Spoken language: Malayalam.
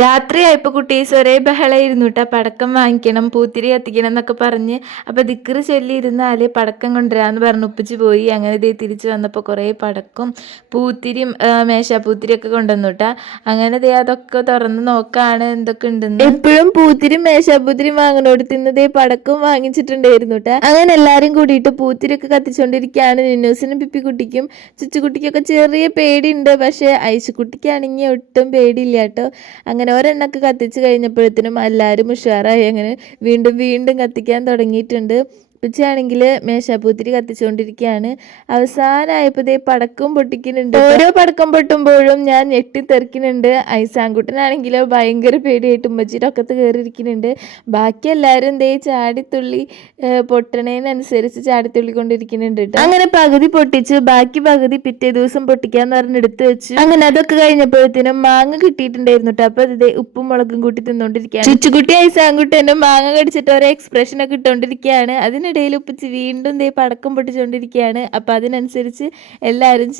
രാത്രിയായപ്പോ കുട്ടീസ് ഒരേ ബഹളായിരുന്നു കേട്ടോ. പടക്കം വാങ്ങിക്കണം, പൂത്തിരി കത്തിക്കണം എന്നൊക്കെ പറഞ്ഞ്. അപ്പൊ ദിക്റ് ചൊല്ലിയിരുന്നാല് പടക്കം കൊണ്ടുവരാന്ന് പറഞ്ഞു ഉപ്പിച്ച് പോയി. അങ്ങനെ ഇതേ തിരിച്ചു വന്നപ്പോൾ കുറേ പടക്കും പൂത്തിരിയും മേശാപ്പൂത്തിരി ഒക്കെ കൊണ്ടുവന്നു കേട്ടാ. അങ്ങനെ ദേ അതൊക്കെ തുറന്ന് നോക്കാണ് എന്തൊക്കെ ഉണ്ടെന്ന്. എപ്പോഴും പൂത്തിരിയും മേശാപ്പൂത്തിരിയും വാങ്ങണോടത്തുനിന്ന് പടക്കം വാങ്ങിച്ചിട്ടുണ്ടായിരുന്നു കേട്ടാ. അങ്ങനെ എല്ലാരും കൂടിയിട്ട് പൂത്തിരി ഒക്കെ കത്തിച്ചോണ്ടിരിക്കുകയാണ്. നിന്നൂസിനും പിപ്പിക്കുട്ടിക്കും ചുച്ചുകുട്ടിക്കൊക്കെ ചെറിയ പേടിയുണ്ട്. പക്ഷെ ഐശുക്കുട്ടിക്കാണെങ്കിൽ ഒട്ടും പേടിയില്ല കേട്ടോ. അങ്ങനെ ഒരെണ്ണൊക്കെ കത്തിച്ച് കഴിഞ്ഞപ്പോഴത്തേനും എല്ലാവരും ഉഷാറായി. അങ്ങനെ വീണ്ടും വീണ്ടും കത്തിക്കാൻ തുടങ്ങിയിട്ടുണ്ട്. ഉച്ചയാണെങ്കിൽ മേശാപ്പൂത്തിരി കത്തിച്ചുകൊണ്ടിരിക്കുകയാണ്. അവസാനമായപ്പോൾ ദേ പടക്കം പൊട്ടിക്കുന്നുണ്ട്. ഓരോ പടക്കം പൊട്ടുമ്പോഴും ഞാൻ ഞെട്ടിത്തെറിക്കുന്നുണ്ട്. ഐസാൻകുട്ടനാണെങ്കിലോ ഭയങ്കര പേടിയായിട്ട് ഉമ്മച്ചിയുടെ ഒക്കത്ത് കയറിയിരിക്കുന്നുണ്ട്. ബാക്കി എല്ലാവരും ദേ ചാടിത്തുള്ളി പൊട്ടണേനനുസരിച്ച് ചാടിത്തുള്ളിക്കൊണ്ടിരിക്കുന്നുണ്ട് കേട്ടോ. അങ്ങനെ പകുതി പൊട്ടിച്ച് ബാക്കി പകുതി പിറ്റേ ദിവസം പൊട്ടിക്കാന്ന് പറഞ്ഞ് എടുത്ത് വെച്ചു. അങ്ങനെ അതൊക്കെ കഴിഞ്ഞപ്പോഴത്തേനും മാങ്ങ കിട്ടിയിട്ടുണ്ടായിരുന്നു കേട്ടോ. അപ്പൊ ഇത് ഉപ്പും മുളകും കൂട്ടി തിന്നോണ്ടിരിക്കുകയാണ്. ചുച്ചുകുട്ടി ഐസാൻകുട്ടി എന്നെ മാങ്ങ കടിച്ചിട്ട് ഓരോ എക്സ്പ്രഷൻ ഒക്കെ ഇട്ടുകൊണ്ടിരിക്കുകയാണ്. അതിനിടയിൽ ഉപ്പിച്ച് വീണ്ടും ദേ പടക്കം പൊട്ടിച്ചുകൊണ്ടിരിക്കുകയാണ്. അപ്പൊ അതിനനുസരിച്ച് എല്ലാവരും